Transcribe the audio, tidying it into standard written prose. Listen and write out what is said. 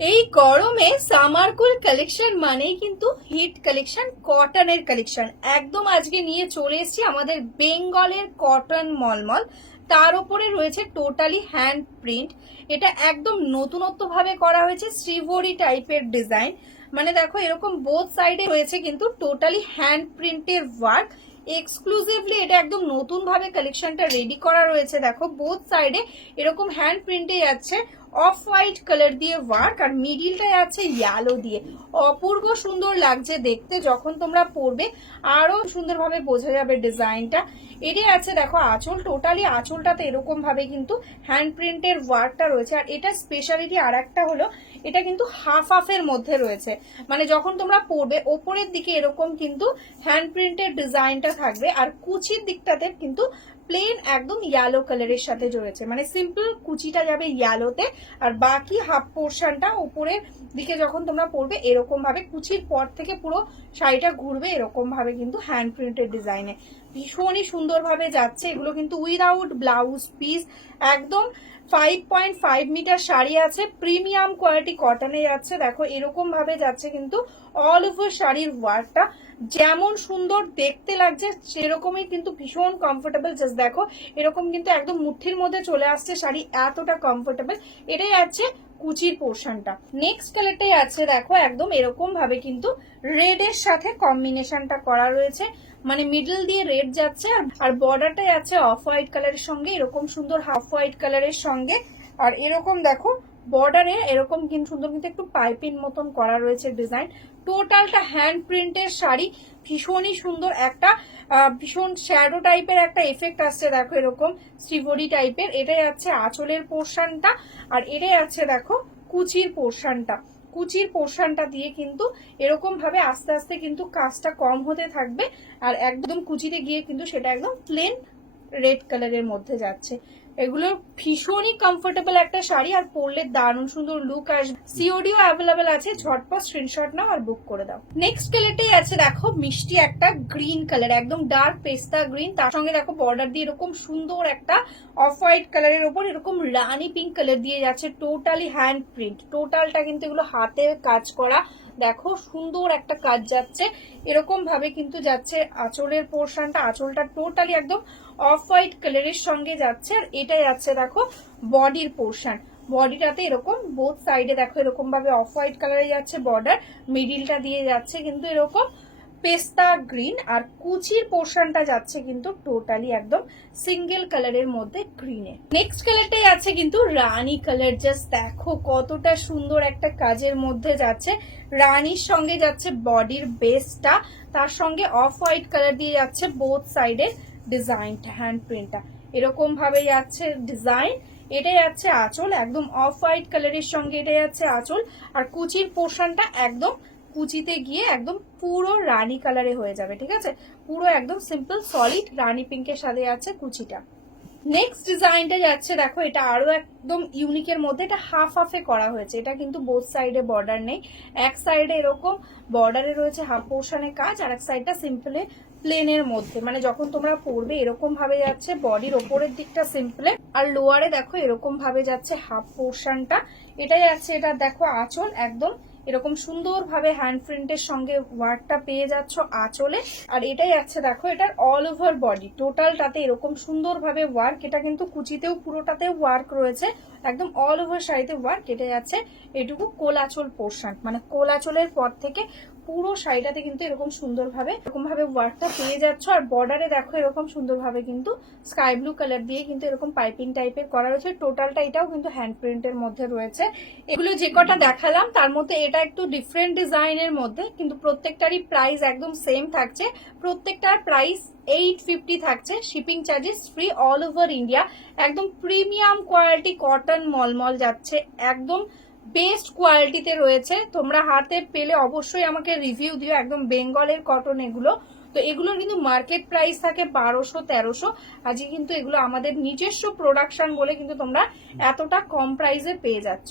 এই গরমে সামার কুল কালেকশন মানেই কিন্তু হিট কালেকশন, কটনের কালেকশন। একদম আজকে নিয়ে চলে এসেছি আমাদের বেঙ্গলের কটন মলমল। তার উপরে রয়েছে টোটালি হ্যান্ড প্রিন্ট। এটা একদম নতুনত্ব ভাবে করা হয়েছে, শ্রীভরি টাইপের ডিজাইন। মানে দেখো এরকম বোথ সাইডে রয়েছে কিন্তু টোটালি হ্যান্ড প্রিন্টের ওয়ার্ক। এক্সক্লুসিভলি এটা একদম নতুন ভাবে কালেকশনটা রেডি করা রয়েছে। দেখো বোথ সাইডে এরকম হ্যান্ড প্রিন্টে যাচ্ছে অফ হোয়াইট কালার দিয়ে ওয়ার্ক, আর মিডিলটায় আছে ইয়েলো দিয়ে। অপূর্ব সুন্দর লাগছে দেখতে, যখন তোমরা পরবে আরো সুন্দরভাবে বোঝা যাবে ডিজাইনটা। এটাই আছে দেখো আঁচল, টোটালি আঁচলটাতে এরকম ভাবে কিন্তু হ্যান্ড প্রিন্টের ওয়ার্কটা রয়েছে। আর এটা স্পেশালিটি আর একটা হলো, এটা কিন্তু হাফ হাফের মধ্যে রয়েছে। মানে যখন তোমরা পরবে ওপরের দিকে এরকম কিন্তু হ্যান্ড প্রিন্টের ডিজাইনটা থাকবে, আর কুচির দিকটাতে কিন্তু প্লেন একদম ইয়েলো কালারের সাথে রয়েছে। মানে সিম্পল কুচিটা যাবে ইয়েলোতে, আর বাকি হাফ পোর্শনটা উপরের দিকে যখন তোমরা পরবে এরকম ভাবে কুচির পর থেকে পুরো শাড়িটা ঘুরবে এরকম ভাবে কিন্তু হ্যান্ড প্রিন্টেড ডিজাইনে ভীষণই সুন্দরভাবে যাচ্ছে। এগুলো কিন্তু উইদাউট ব্লাউজ পিস, একদম 5.5 মিটার শাড়ি আছে, প্রিমিয়াম কোয়ালিটি কটনে যাচ্ছে। দেখো এরকম ভাবে যাচ্ছে কিন্তু অল ওভার শাড়ির ওয়ার্কটা। যেমন সুন্দর দেখতে লাগছে সেরকমই কিন্তু ভীষণ কমফোর্টেবল। জাস্ট দেখো এরকম কিন্তু একদম মুঠির মধ্যে চলে আসছে শাড়ি, এতটা কমফোর্টেবল। এটাই আছে কুচির পোর্শনটা। নেক্সট কালারটাই আছে দেখো একদম এরকম ভাবে কিন্তু রেড এর সাথে কম্বিনেশনটা করা রয়েছে। মানে মিডল দিয়ে রেড যাচ্ছে, আর বর্ডারটাই আছে অফ হোয়াইট কালারের সঙ্গে, এরকম সুন্দর হাফ হোয়াইট কালারের সঙ্গে। আর এরকম দেখো বর্ডারে এরকম কিন্তু সুন্দর কিন্তু একটু পাইপিং মতন করা রয়েছে ডিজাইন। টোটালটা হ্যান্ড প্রিন্টের শাড়ি, ভীষণই সুন্দর একটা ভীষণ শ্যাডো টাইপের একটা এফেক্ট আসছে। দেখো এরকম শ্রীভরি টাইপের। এটাই আছে আঁচলের পোর্শনটা, আর এটাই আছে দেখো কুচির পোর্শনটা। কুচির পোর্শনটা দিয়ে কিন্তু এরকম ভাবে আস্তে আস্তে কিন্তু কাজটা কম হতে থাকবে, আর একদম কুচিতে গিয়ে কিন্তু সেটা একদম প্লেন রেড কালারের মধ্যে যাচ্ছে। এগুলো ভীষণই কমফোর্টেবল একটা শাড়ি, আর পরলে দারুণ সুন্দর লুক আসবে। সিওডিও অ্যাভেলেবেল আছে, ঝটপট স্ক্রিনশট নাও আর বুক করে দাও। নেক্সট কালারটাই আছে দেখো মিষ্টি একটা গ্রিন কালার, একদম ডার্ক পেস্তা গ্রিন। তার সঙ্গে দেখো বর্ডার দিয়ে এরকম সুন্দর একটা অফ হোয়াইট কালারের উপর এরকম রানি পিঙ্ক কালার দিয়ে যাচ্ছে। টোটালি হ্যান্ড প্রিন্ট, টোটালটা কিন্তু এগুলো হাতে কাজ করা। দেখো সুন্দর একটা কাজ যাচ্ছে, এরকম ভাবে কিন্তু যাচ্ছে আঁচলের পোর্শনটা। আঁচলটা টোটালি একদম অফ হোয়াইট কালারের সঙ্গে যাচ্ছে। আর এটাই আছে দেখো বডির পোর্শন। বডিটাতে এরকম বোথ সাইডে দেখো এরকম ভাবে অফ হোয়াইট কালারে যাচ্ছে বর্ডার, মিডিলটা দিয়ে যাচ্ছে কিন্তু এরকম পেস্তা গ্রিন, আর কুচির পোর্শনটা যাচ্ছে কিন্তু টোটালি একদম সিঙ্গেল কালারের মধ্যে গ্রিনে। নেক্সট কালারটাই আছে কিন্তু রানী কালার। জাস্ট দেখো কতটা সুন্দর একটা কাজের মধ্যে যাচ্ছে। রানীর সঙ্গে যাচ্ছে বডির বেসটা, তার সঙ্গে অফ হোয়াইট কালার দিয়ে যাচ্ছে বোথ সাইডের ডিজাইনটা, হ্যান্ড প্রিন্টটা এরকম ভাবে যাচ্ছে ডিজাইন। এটাই যাচ্ছে আঁচল, একদম অফ হোয়াইট কালারের সঙ্গে এটাই যাচ্ছে আঁচল। আর কুচির পোর্শনটা একদম কুচিতে গিয়ে একদম পুরো রানী কালারে হয়ে যাবে। ঠিক আছে, পুরো একদম সিম্পল সলিড রানী পিঙ্কের সাথে আছে কুচিটা। নেক্সট ডিজাইনটা যাচ্ছে দেখো, এটা আরো একদম ইউনিকের মধ্যে। এটা হাফ হাফে করা হয়েছে, এটা কিন্তু বোথ সাইডে বর্ডার নেই। এক সাইডে এরকম বর্ডারে রয়েছে হাফ পোর্শনের কাজ, আর এক সাইডটা সিম্পলে প্লেনের মধ্যে। মানে যখন তোমরা পরবে এরকম ভাবে যাচ্ছে বডির ওপরের দিকটা সিম্পলে, আর লোয়ারে দেখো এরকম ভাবে যাচ্ছে হাফ পোর্শনটা। এটাই আছে, এটা দেখো আঁচল, একদম এরকম সুন্দর ভাবে হ্যান্ড প্রিন্টের সঙ্গে ওয়ার্কটা পেয়ে যাচ্ছ আঁচলে। আর এটাই আছে দেখো এটার অল ওভার বডি, টোটালটাতে এরকম সুন্দর ভাবে ওয়ার্ক। এটা কিন্তু কুচিতেও পুরোটাতে ওয়ার্ক রয়েছে, একদম অল ওভার শাড়িতে ওয়ার্ক। এটা যাচ্ছে এটুকু কোল আঁচল পোর্শন, মানে কোল আঁচলের পর থেকে পুরো শাড়িটাতে কিন্তু এরকম সুন্দরভাবে ওয়ার্কটা পেয়ে যাচ্ছ। আর বর্ডারে দেখো এরকম সুন্দরভাবে কিন্তু স্কাই ব্লু কালার দিয়ে কিন্তু এরকম পাইপিং টাইপের করা রয়েছে। টোটালটা এটাও কিন্তু হ্যান্ড প্রিন্টের মধ্যে রয়েছে। এগুলো যে কটা দেখালাম তার মধ্যে এটা একটু ডিফারেন্ট ডিজাইনের মধ্যে, কিন্তু প্রত্যেকটারই প্রাইস একদম সেম থাকছে। প্রত্যেকটার প্রাইস 850 থাকছে, shipping charges free all over India. একদম প্রিমিয়াম কোয়ালিটি কটন মলমল যাচ্ছে, একদম বেস্ট কোয়ালিটিতে রয়েছে। তোমরা হাতে পেলে অবশ্যই আমাকে রিভিউ দিও। একদম বেঙ্গলের কটন এগুলো। তো এগুলোর কিন্তু মার্কেট প্রাইস থাকে 1200-1300। আজকে কিন্তু এগুলো আমাদের নিজস্ব প্রোডাকশন বলে কিন্তু তোমরা এতটা কম প্রাইসে পেয়ে যাচ্ছ।